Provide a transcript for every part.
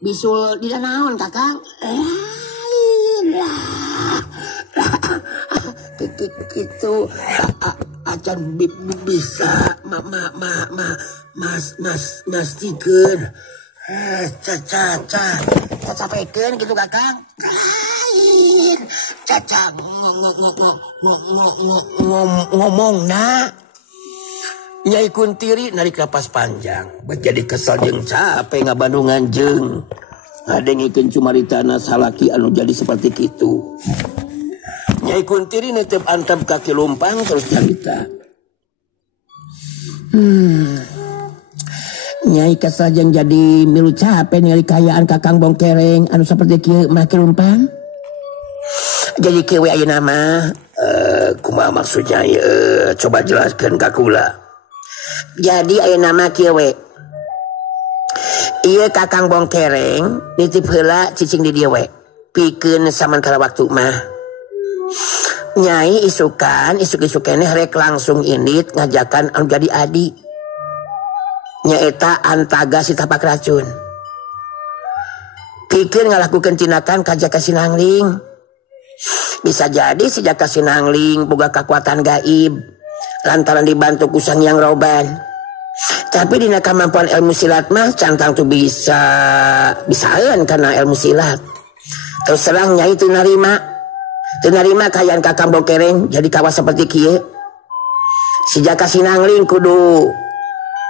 bisul di naon kakang gitu acan bisa mas tiker caca peken gitu kakang caca ngomong nak Nyai Kuntiri narik napas panjang jadi kesal jeung capek ngabandungan jeung ngadengikeun cumaritana salaki anu jadi seperti kitu. Nyai Kuntiri netep antep kaki lumpang terus carita. Nyai kesal jeung jadi milu capek ningali kayaan Kakang Bongkereng anu seperti kieu mah ki lumpang. Jadi kieu ayeuna mah kumaha maksudnya coba jelaskeun ka kula. Jadi ayeuna mah kieu we. Ieu Kakang Bongkereng nitip heula cicing di dieu we. Pikeun samantara waktu mah. Nyai isukan isuk-isuk keneh rek langsung indit ngajakan anu jadi adi. Nyaeta antaga si tapak racun. Pikeun ngalakukeun tindakan ka Jaka Sinangling. Bisa jadi si Jaka Sinangling boga kekuatan gaib lantaran dibantu ku Sang Hyang Roban. Tapi dina kemampuan ilmu silat mah cantang tuh bisaan karena ilmu silat. Terus serang Nyai teu narima kayaan Kakang Bongkereng jadi kawas seperti kieu. Si Jaka Sinangling kudu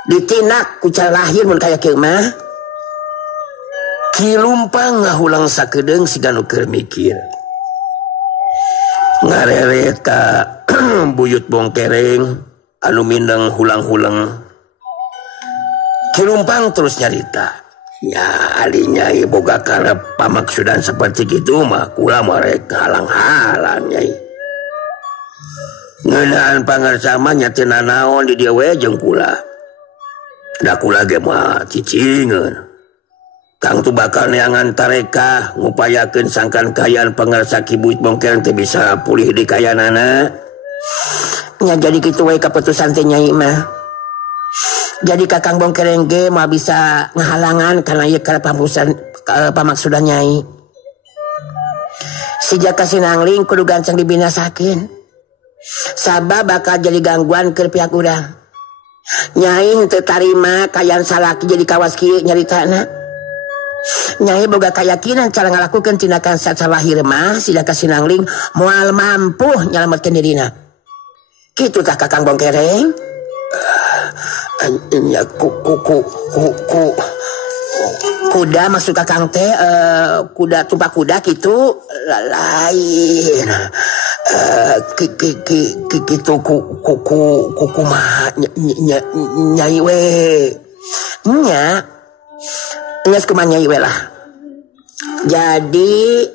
ditindak ku cara lahir mun kaya kieu mah. Ki lumpang ngahulang sakedeung siga nu keur mikir. Ngareret ka buyut Bongkereng anu mindeng hulang-hulang. Ki lumpang terus nyarita. Ya ali Nyai boga karep pamaksudan seperti kitu mah kula marek halang-halang Nyai. Ngeunaan pangarsama nya teu nanaon di dieu we jeung kula. Da kula ge mah cicingeun. Kang tu bakal neangan tareka ngupayakeun sangkan kayaan pangarsa Ki Buyut Bongkereng teh bisa pulih di kayanana. Nya jadi kitu we kaputusan teh Nyai mah. Jadi Kakang Bongkereng ge mah bisa ngahalangan karena ieu karep pamaksudan Nyai. Si Jaka Sinangling kudu gancang dibinasakeun. Sabab bakal jadi gangguan ke pihak urang. Nyai teu tarima kayaan salaki jadi kawas kieu nyaritana. Nyai boga kayakinan cara ngalakukeun tindakan saat lahir mah si Jaka Sinangling moal mampu nyalametkeun dirina. Kitu tah Kakang Bongkereng? Ya kuda maksud Kakang teh kuda tumpak kuda gitu lain. Kitu kuku mah Nyai we. Nya Nyes kumanya iwe lah. Jadi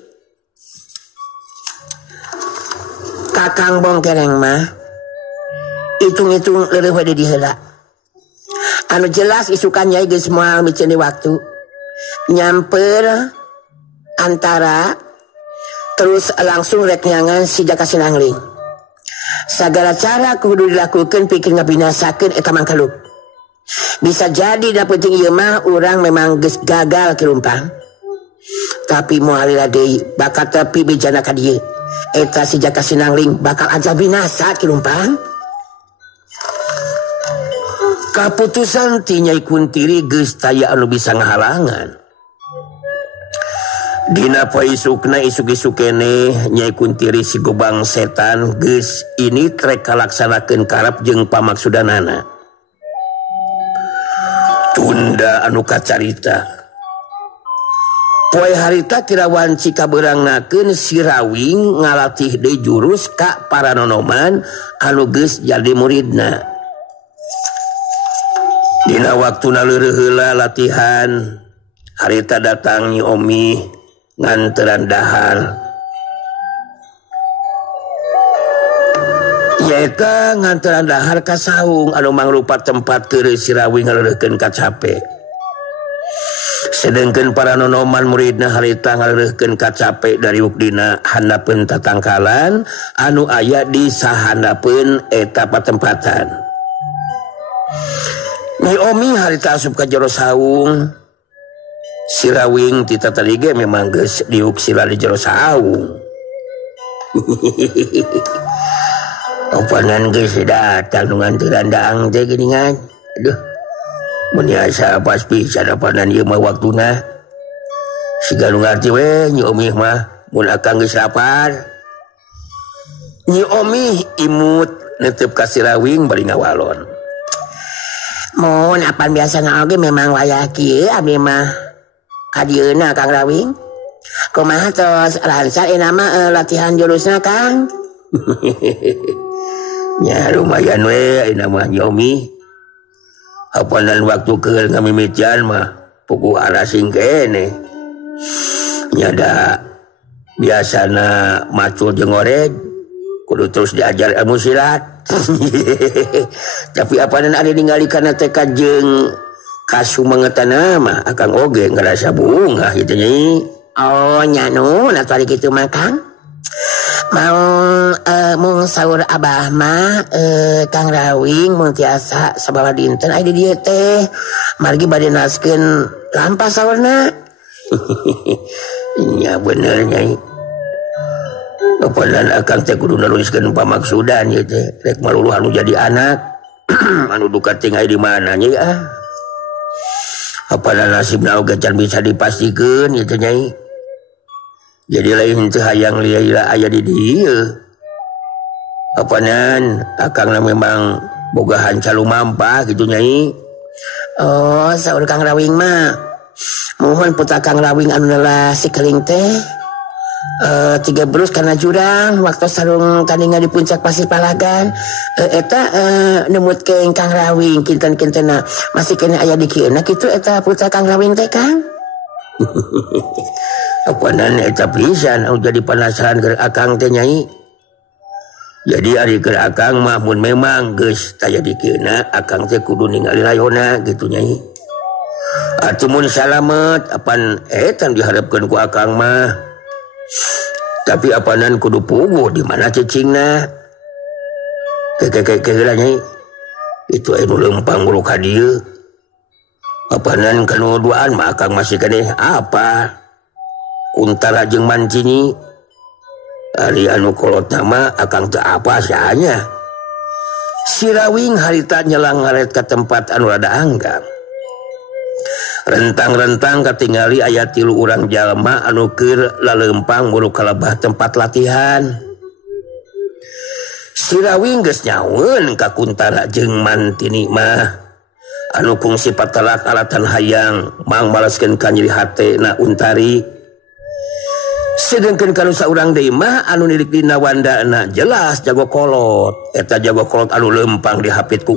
Kakang Bongkereng mah hitung-hitung leureum we di heula. Anu jelas isukan Nyai geus moal miceun waktu. Nyamper antara terus langsung rek nyangan si Jaka Sinangling. Sagala cara kudu dilakukeun pikir ngabinasakeun eta mangkaluk. Bisa jadi dapeting ieu mah urang memang geus gagal Ki lumpang. Tapi moal lila deui bakal tepi bejana ka dieu. Eta si Jaka Sinangling bakal aja binasa Ki lumpang. Kaputusan ti Nyai Kuntiri geus taya anu bisa ngahalangan. Dina paisukna isuk-isuk keneh Nyai Kuntiri si gobang setan geus ini trek kalaksanakeun karep jeung pamaksudanana. Tunda anu kacarita. Poe harita kirawan cikabeurangnakeun si Rawing ngalatih deui jurus ka para nonoman anu geus jadi muridna. Dina waktuna leureum heula latihan, harita datang Nyi Omi nganteran dahar. Nyaeta nganteran dahar ka saung anu mangrupa tempat keur si Rawing ngaleureukkeun kacape. Sedengkeun para nonoman muridna harita ngaleureukkeun kacape dari ukdina handapeun tatangkalan anu aya di sahandapeun eta patempatan. Nyi Omi harita asup ka jero saung Sirawing tita tadi ge memang geus diuk sila di jero saung. Opanan geus datang nu nganturan daang teh geuningan. Aduh. Mun asa pas pisan opanan ieu mah waktuna. Siga nu ngarti we Nyi Omih mah mun akang geus lapar. Nyi Omih imut netep ka Sirawing bari ngawalon. Mun apan biasana oge memang wayah kieu abdi mah adieuna Kang Rawing. Kumaha tos lancar mah latihan jurusna Kang? Nya lumayan we ayeuna mah Nyi Omih. Apanan waktu keur ngamimitian mah puguh arasing kene. Nya da biasana macul jeung oreg kudu terus diajar ilmu silat. Tapi apanan ada ningali kana tekad jeung kasumangetana mah akang oge ngerasa bunga gitu Nyi. Oh nyanu natari kitu mah Kang. Mau mung saur abah mah Kang Rawing mung tiasa sabala dinten aya di dieu teh margi bade naskeun lampah saurna. Nya bener Nyai. Apalan akang teh kudu nuliskeun pamaksudan ieu teh rek maluluh anu jadi anak. Anu duka tinggal di mana Nyai ah. Apalah nasibna oge can bisa dipastikeun gitu Nyai. Jadi lain teu hayang liaya aya di dieu. Apanan akangna memang bogahan calumampah gitu Nyai. Oh, saur Kang Rawing mah. Mohon putra Kang Rawing anu lelah sikeling teh. 3 brus karena jurang waktu sarung tandingan di puncak Pasir Palagan eta nemutkeun Kang Rawing kinten-kintena masih kena aya di kieuna kitu eta putra Kang Rawing teh Kang. Apanan eta pisan anu jadi penasaran keur akang teh Nyai. Jadi ari keur akang mah mun memang geus taya di kieuna akang teh kudu ningali rayona gitu Nyai. Atuh mun salamet apan eta diharapkeun ku akang mah. Tapi apanan kudu puguh di mana cicingna. Heula Nyai. Itu anu lempang guru ka dieu. Apanan kanu duaan mah akang masih keneh apa? Kuntara jeung Mancini. Ari anu kolotna mah akang teu apa saanya. Sirawing harita nyelang ngaret ka tempat anu rada anggar. Rentang-rentang katingali aya 3 urang jalma anu keur lalempang buru kalebah tempat latihan. Sirawing geus nyaweun ka Kuntara jeung Mantini mah anu kungsi patelak alatan hayang mang baleskeun ka nyeri hatena Untari. Sedengkeun kanu saurang deui mah anu nirik dina wandana jelas jago kolot. Eta jago kolot anu lempang dihapit ku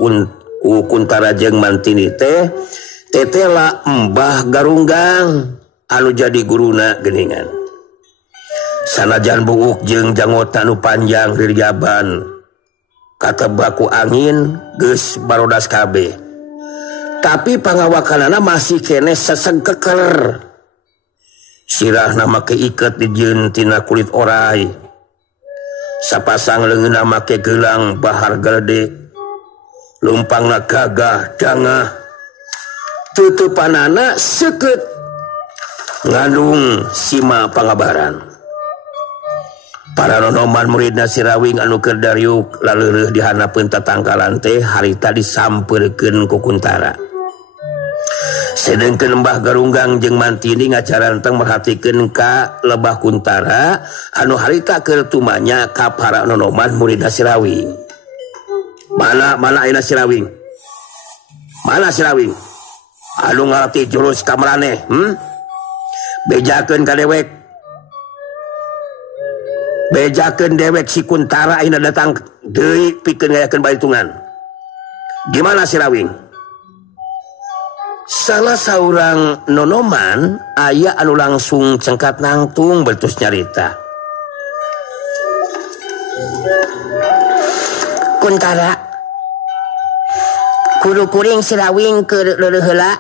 Kuntara jeung Mantini teh tetela Mbah Garunggang anu jadi guruna geuningan. Sanajan buuk jeung janggota anu panjang rirjaban katebak ku angin geus barodas kabeh. Tapi pangawakanana masih kene sesengkeker. Sirahna make iket dijieun tina kulit orai. Sapasang leungeunna make geulang bahar gede. Lumpangna gagah dangah. Tutupanana seukeut ngandung sima pangabaran. Para nonoman muridna Sirawing anu keur dariuk laleureuk dihanapeun tatangkalan teh harita disampeurkeun ku Kuntara. Sedengkeun Mbah Garunggang jeung Mantini ngacaranteng merhatikeun ka lebah Kuntara anu harita keur tumanya ka para nonoman muridna Sirawing. Mana ayeuna Sirawing? Mana Sirawing? Anu ngarti jurus ka maraneh, bejakeun ka dewek. Bejakeun dewek si Kuntara ayeuna datang deui pikeun ngayakeun balitungan. Di mana Sirawing? Salah saurang nonoman aya anu langsung cengkat nangtung bertus nyarita. Kuntara kudu kuring Sirawing keur leuleuh heula.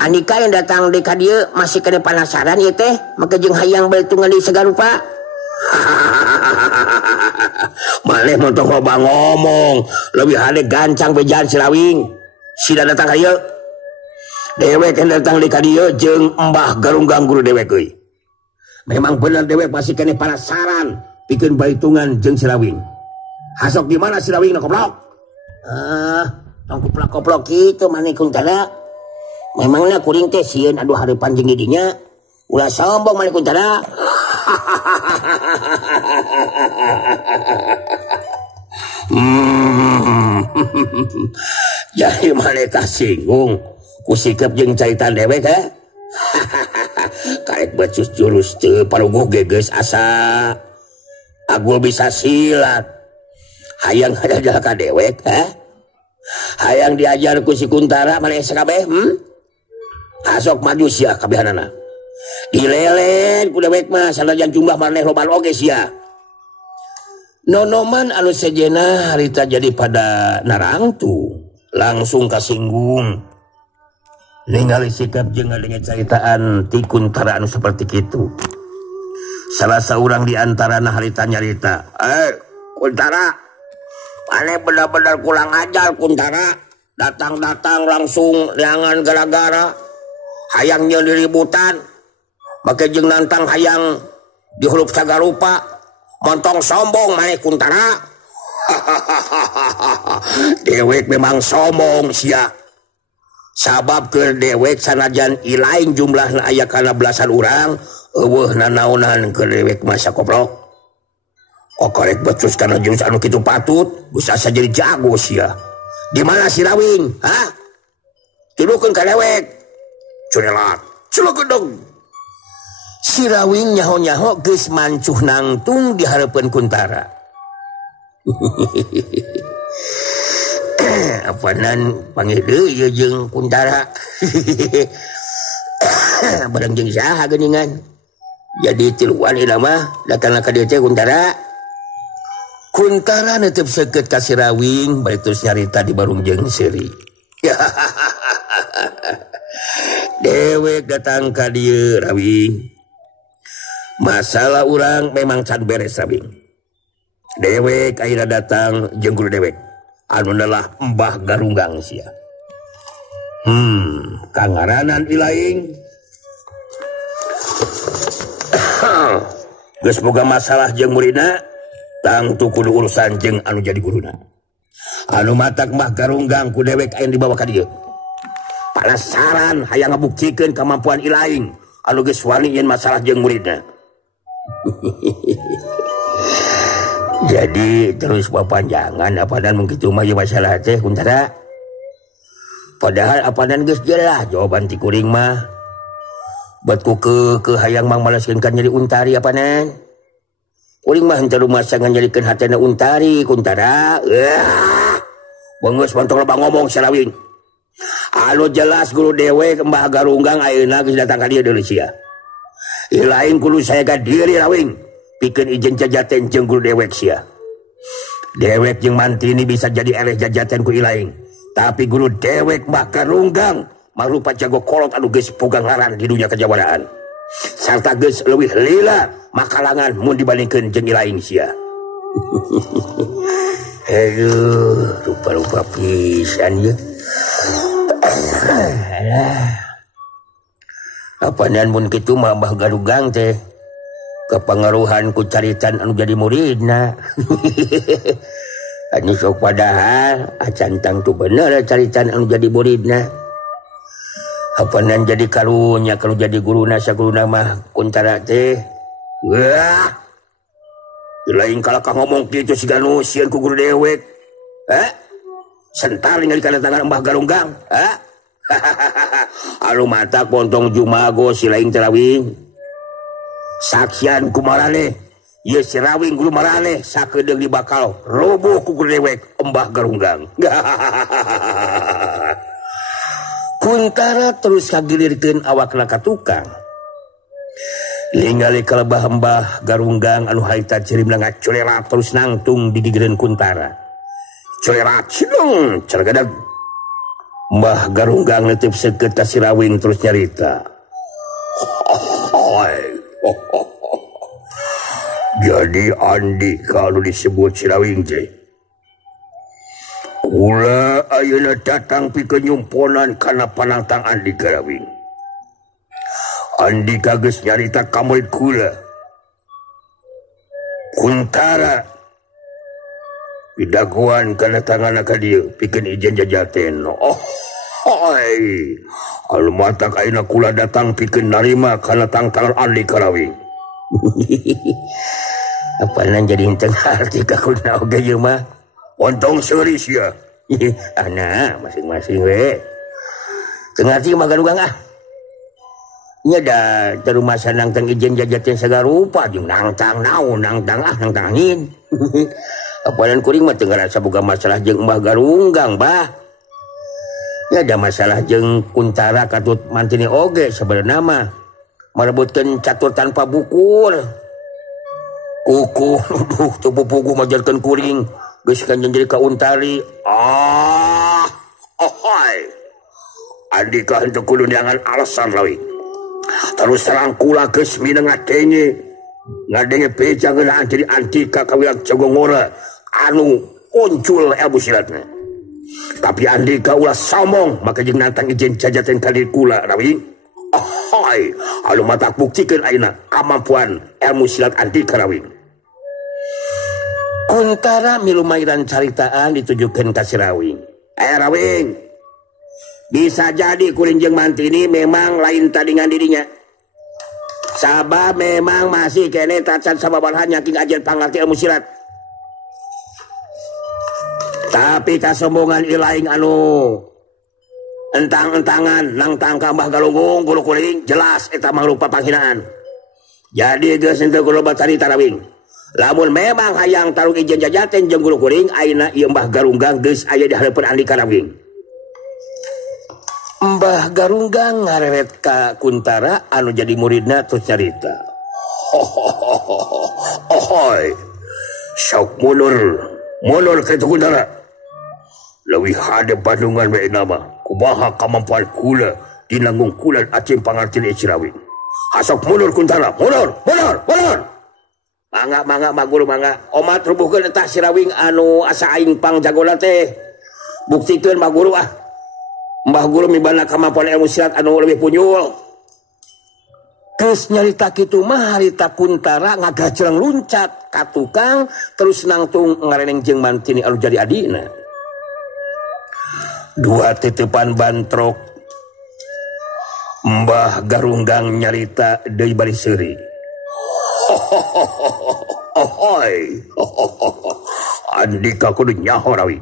Andika yang datang di ka dieu masih kena penasaran ieu teh make jeung hayang balitungan di Sagarupa. Maneh montong loba ngomong, leuwih hade gancang bejaan Sirawing. Sida datang ka dieu. Dewek yang datang di kadieu jeung Mbah Garunggang guru dewek euy. Memang benar dewek pasti kene penasaran pikeun baitungan jeung si Rawing. Hasok di mana si Rawing koplok? Tong koplok kitu maneh kuntara. Memangna kuring teh sieun aduh hareupan jeung didinya. Ulah sombong maneh kuntara. Jadi maneh singgung ku sikap jeung caritan dewek karek becus jurus teu paruguh geges asa agul bisa silat hayang hajal ka dewek hayang diajar ku si Kuntara maneh sakabeh asok maju sia kabehanana dilelen ku dewek mah sanajan jumlah maneh loba oge sia nonoman anu sejena harita jadi pada narangtu langsung kasinggung ningali sikap jeung ngadenge caritaan ti Kuntara anu seperti kitu. Salah seorang di antarana harita nyarita, Kuntara, maneh benar-benar kurang ajar Kuntara, datang-datang langsung neangan gara-gara hayang nyeun diributan, make jeung nantang hayang dihulup sagarupa, montong sombong maneh Kuntara. Dewek memang sombong sia. Sabab ke dewek sanajan ilain jumlahna aya kana belasan urang eueuh nanaonan ke dewek masa koplok. Kokorek becus kana jurus anu kitu patut bisa saja jadi jago sia. Di mana si Rawing? Tidukeun ka dewek. Curelat. Culukeun dong. Si Rawing nyaho-nyaho geus mancuh nangtung di hareupeun Kuntara. Apanan panggil deui jeung Kuntara. Bareng jeung saha geuningan. Jadi tiluan ieu mah datangna ka dieu teh Kuntara. Kuntara neuteub seukeut ka si Rawing bari terus nyarita di barung jeung seuri. Dewek datang ka dieu Rawing. Masalah urang memang can beres Rawing. Dewek akhirnya datang jeung guru dewek anu adalah Mbah Garunggang sia. Kangaranan ilaing geus boga masalah jeung muridna tangtu kudu urusan jeung anu jadi guruna. Anu matak Mbah Garunggang ku dewek aya dibawa ka dieu. Penasaran hayang ngabuktikeun kemampuan ilaing anu geus wani yen masalah jeung muridna. Jadi terus papanjangan apadan mungkin cuma ya masalah teh Kuntara. Padahal apadan geus jelas jawaban ti kuring mah. Batku ke hayang mang malaskeun kan nyari untari apanan. Kuring mah henteu rumasa nganyarikeun hatena untari Kuntara. Beungeus mantong loba ngomong si Rawing. Anu jelas guru dewek Mbah Garunggang ayeuna geus datang ka dieu deui sia. Ilaing kudu saya ka diri Rawing. Pikeun ijen jajaten jeung guru dewek sia. Dewek jeung mantini bisa jadi eleh jajaten ku ilaing. Tapi guru dewek Mbah Garunggang marupa jago kolot anu geus boga ngaran di dunia kejawadaan. Sarta geus leuwih lila makalangan mun dibandingkeun jeung ilaing sia. Aduh, rupa-rupa pisan ya. Apanan mun kitu mah Mbah Garunggang teh kepengaruhan ku caritan anu jadi muridna. Anu sok padahal acan tangtu bener caritan anu jadi muridna. Apanan jadi karunya kalau jadi guruna saguruna mah Kuntara teh. Wah. Lain kalau ka ngomong kitu siga nu sieun ku guru dewek. Sentar ningali kana tangan Mbah Garunggang. Anu mata pontong jumago si lain Rawing. Saksian ku marane ieu si Rawing guru marane sakedeung dibakal roboh ku guru dewek Mbah Garunggang. Kuntara terus kagilirkeun awakna ka tukang. Ningali kalebah Mbah Garunggang anu harita cirimna ngacolerat terus nangtung di gigireun Kuntara. Colerat cidung cergadag. Mbah Garunggang neuteub seukeut ka si Rawing terus nyarita. Jadi Andi kalau disebut si Rawing teh Kula ayeuna datang pikeun nyumponan kana panantang Andika Rawing. Andika geus nyarita ka murid kula. Kuntara pidaguan kana tanganna ka dieu pikeun ijen jajaten. Oh, hoi. Almatak ayeuna kula datang pikeun narima kana tangan Andika Rawing. Apana jadi henteu arti ka kuna oge ieu mah. Ontong seuris ya. Ana masing-masing we. Teu ngarti mah garugang ah. Nya da teu rumah sanang teng ijen jajaten sagarupa jeung nangtang naon nangtang angin. Apanan kuring mah teu ngarasa boga masalah jeung Mbah Garunggang, Bah. Ya ada masalah jeung Kuntara katut mantini oge sabenerna mah. Marebutkeun catur tanpa bukul. Kuku duh teu pupugu majarkeun kuring. Geus kan jadi ka Untari. Ohoi. Andika henteu kudu neangan alasan leuwih. Terus serang kula geus mineng ngadenge peca geuna jadi Andika kawilang Cogongora anu muncul ilmu silatna. Tapi Andika ulah sombong maka jeung nantang ijen jajaten kali kula Rawing. Ohoi. Anu matak buktikeun ayeuna kamampuan ilmu silat Andika Rawing. Kuntara milumairan caritaan ditujukeun ka si Rawing. Rawing. Bisa jadi kuring jeung mantini memang lain tadingan dirinya. Sabab memang masih kene tacan sababarhan nyaking ajen pangarti ilmu silat. Tapi kasombongan ilaing anu entang-entangan nang tangka Mbah Galunggung guru kuring jelas eta mangrupa panghinaan. Jadi geus henteu kudu bacarita Rawing. Lamun memang hayang tarung ijen jajaten jeung guru kuring ayeuna ieu Mbah Garunggang geus aya di hareupeun Andika Rawing. Mbah Garunggang ngareret ka Kuntara anu jadi muridna terus carita. Ohoi. Sok mundur ka Kuntara. Leuwih hade Bandungan we nama kumaha kamampuan kula dinanggung kula acing pangartin si Rawing. Hasok mundur Kuntara, mundur. Mangga Mbah Guru mangga. Omat rubuhkeun eta si Rawing anu asa aing pangjagona teh. Buktikeun Mbah Guru ah. Mbah Guru mibana kamampuan ilmu silat anu leuwih punyul. Geus nyarita kitu mah harita Kuntara ngagajreng luncat ka tukang terus nangtung ngareneng jeung mantini anu jadi adina. Dua titipan bantrok. Mbah Garunggang nyarita deui bari seuri. Ohoi. Andika kudu nyaho Rawing.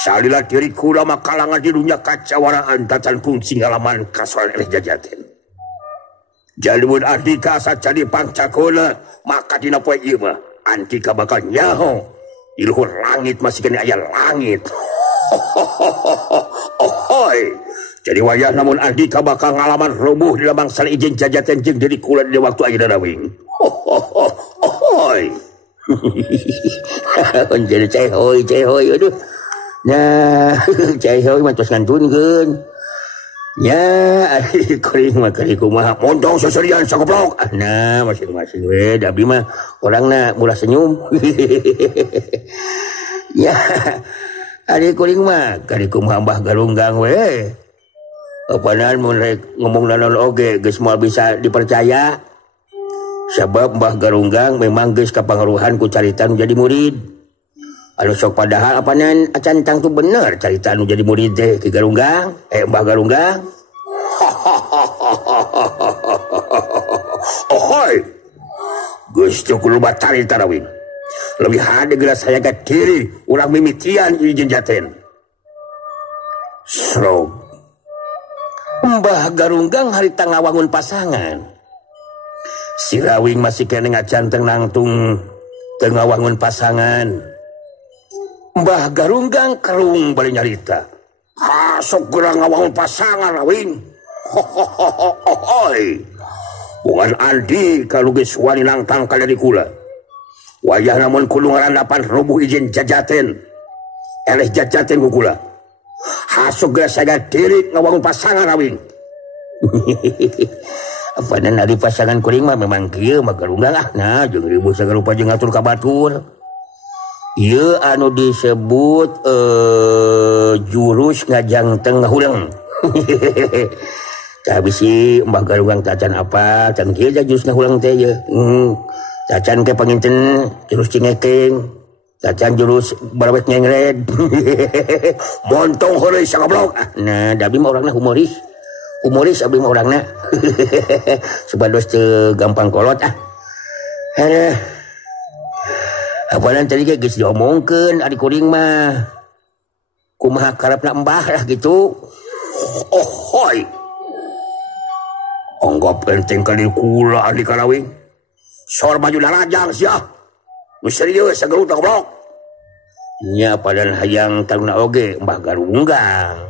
Salila diri kula makalangan di dunia kacawaraan tacan kungsi ngalaman kasoran eleh jajaten. Jadi mun Andika asa jadi pangcakona maka dina poe ieu mah Andika bakal nyaho di luhur langit masih kena aya langit. Ohoi. Jadi wayah namun Andika bakal ngalaman rubuh di lamang sali ijen jajaten jeung diri kula di waktu ayeuna Rawing. Ohoi. Jadi cehoy aduh. Nah, cehoy mah tos ngantunkeun. Ya, kuring mah kumaha montong seserian sagoblok. Nah, masing-masing we da abdi mah urangna mulah senyum. Ya. Ari kuring mah kari kumaha Mbah Garunggang we. Apanahan mun rek ngomong naon oge geus moal bisa dipercaya. Sabab Mbah Garunggang memang geus kapangaruhan ku carita nu jadi murid. Anu sok padahal apanan acan tang tu bener carita anu jadi murid teh ki Garunggang, Mbah Garunggang. Ohoi. Geus teu kudu bacarita Rawing. Lebih hade geus saya ka diri urang mimitian ieu jaten. Srog. Mbah Garunggang harita ngawangun pasangan. Si Rawing masih kene ngacanteng nangtung teu ngawangun pasangan. Mbah Garunggang kerung bari nyarita. Hasok gerang ngawangun pasangan Rawing. Hohohohohoi. Bungan Andi kalau geus wani nangtang ka dari kula. Wayah namun kudu ngarandapan rubuh ijen jajaten. Eleh jajaten ku kula. Hasok geus saga diri ngawangun pasangan Rawing. Apana dari pasangan kuring mah memang kieu mah Garunggang ah. Nah jeung ribuh sagarupa jeung ngatur ka batur. Ieu anu disebut jurus ngajang tengah ulang. Tapi si Mbah Garunggang tacan apa? Can kieu jurus ngahulang teh ye. Tacan ke panginten jurus cingekeng. Tacan jurus barawet nyengred. Montong heureuy sagablok. Nah, da abdi mah urangna humoris. Humoris abdi mah urangna. Supados teu gampang kolot ah. Apalagi tadi kayak geus diomongkeun ari kuring mah. Kumaha karepna embah lah gitu. Oh hoy. Anggap enteng kali kula di Kalawing. Sor maju darajang sia. Serius sagelut goblok. Nya padahal hayang taruna oge Mbah Garunggang.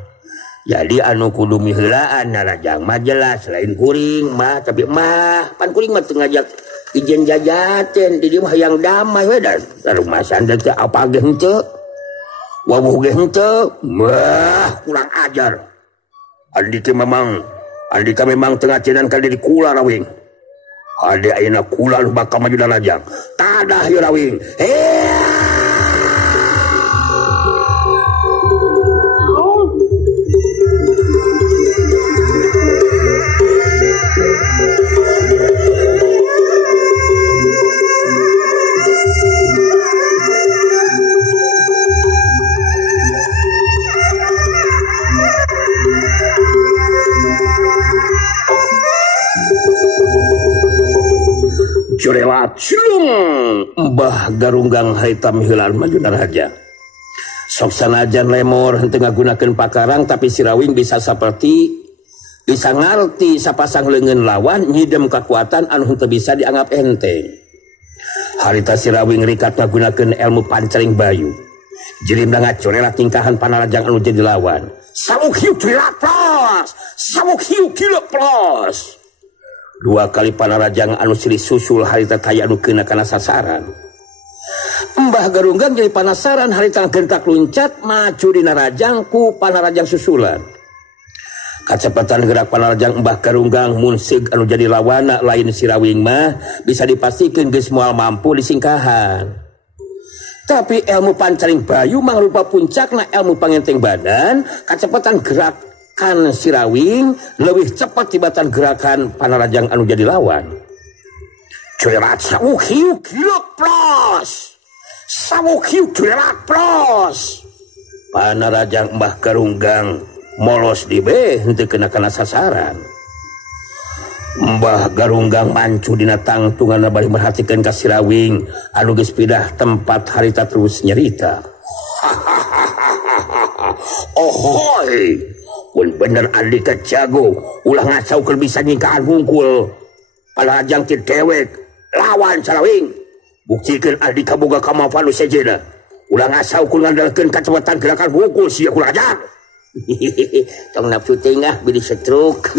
Jadi anu kudu miheulaan narajang mah jelas lain kuring mah tapi mah pan kuring mah teu ngajak ijen jajaten di dieu mah hayang damai we da sarumasan teh apa ge henteu. Wawuh ge henteu. Mah kurang ajar. Andika memang tengah cenan kali di kula Rawing. Ade ayeuna kula lu bakal maju darajang. Tadah ieu Rawing. Curela cilung Mbah Garunggang haita miheulaan maju daraja. Sok sanajan lemor henteu ngagunakeun pakarang tapi si Rawing bisa ngarti sapasang leungeun lawan nyidem kakuatan anu henteu bisa dianggap enteng. Harita si Rawing rikat ngagunakeun ilmu pancaring bayu. Jirimna ngacurela tingkahan panarajang anu jadi lawan. Samuk hiu curela plos. Samuk hiu kilo plos. 2 kali panarajang anu silih susul harita taya anu keuna kana sasaran. Mbah Garunggang jadi panasaran harita gentak luncat maju dina rajang ku panarajang susulan. Kacepatan gerak panarajang Mbah Garunggang mun seug anu jadi lawana lain si Rawing mah bisa dipastikeun geus moal mampu disingkahan. Tapi ilmu pancaring bayu mangrupa puncakna ilmu pangenteng badan, kacepatan gerak kan si Rawing lebih cepat tibatan gerakan panarajang anu jadi lawan. Cuerat samuk hiu kilo plos. Samuk hiu cuerat plos. Panarajang Mbah Garunggang molos di henteu kena kana sasaran. Mbah Garunggang mancu dina tangtungan bari merhatikeun ka si Rawing anu geus pindah tempat harita terus nyerita. Ohoi. Pun bener Andika jago ulah ngacaukeun bisa nyingkaan hungkul panarajang ti dewek lawan Rawing. Buktikeun Andika boga kemampuan nu sejenna ulah ngacaukeun ngandalkeun kacepatan gerakan hungkul sia kurajang. Tong nafsu tengah bidi setruk.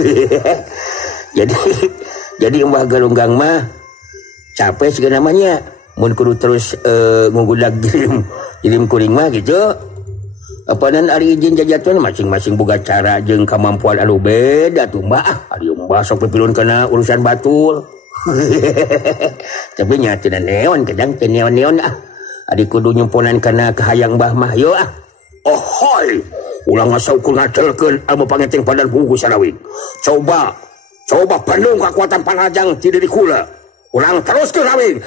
jadi Mbah Garunggang mah capek segala namanya mun kudu terus ngugudag jirim kuring mah gitu. Apanan ari izin jajatuan masing-masing boga cara jeung kemampuan anu beda tuh Mbah. Ari Mbah sok pipilun kana urusan batul. Tapi nya teu neon kadang teu neon ah. Ari kudu nyumpunan kana kahayang Mbah mah yo ah. Ohoi, ulang ngasaukeun ngacelkeun ilmu pangenteng padan buku Rawing. Coba penuh kekuatan panarajang ti diri kula. Ulang teruskeun Rawing.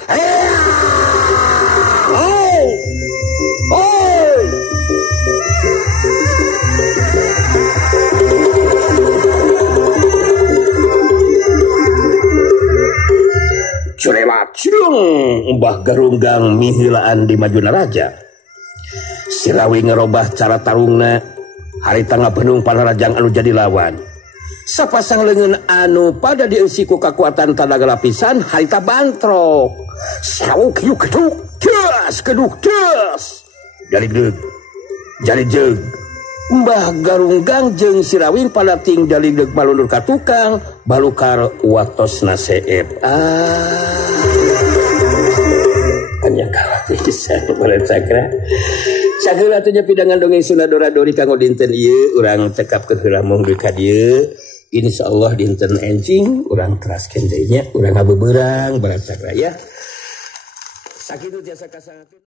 Curela cilung Mbah Garunggang miheulaan di majuna raja. Si Rawing ngerobah cara tarungna harita ngabeunung panarajang anu jadi lawan. Sapasang leungeun anu pada dieusi ku kakuatan tanaga lapisan harita bantrok. Sauk hiu keduk des. Jadi jeug. Mbah Garunggang jeung si Rawing pada ting daligdeug balundur ka tukang balukar waktosna seep. Hanya kalah pisan balen sakra. Sageula teh pidangan dongeng Sunda Dora-dori kanggo dinten ieu urang cekapkeun heula mung ka dieu. Insyaallah dinten enjing urang teraskeun deui nya urang ngabebeurang barat sakra ya. Sakitu jasa kasangakeun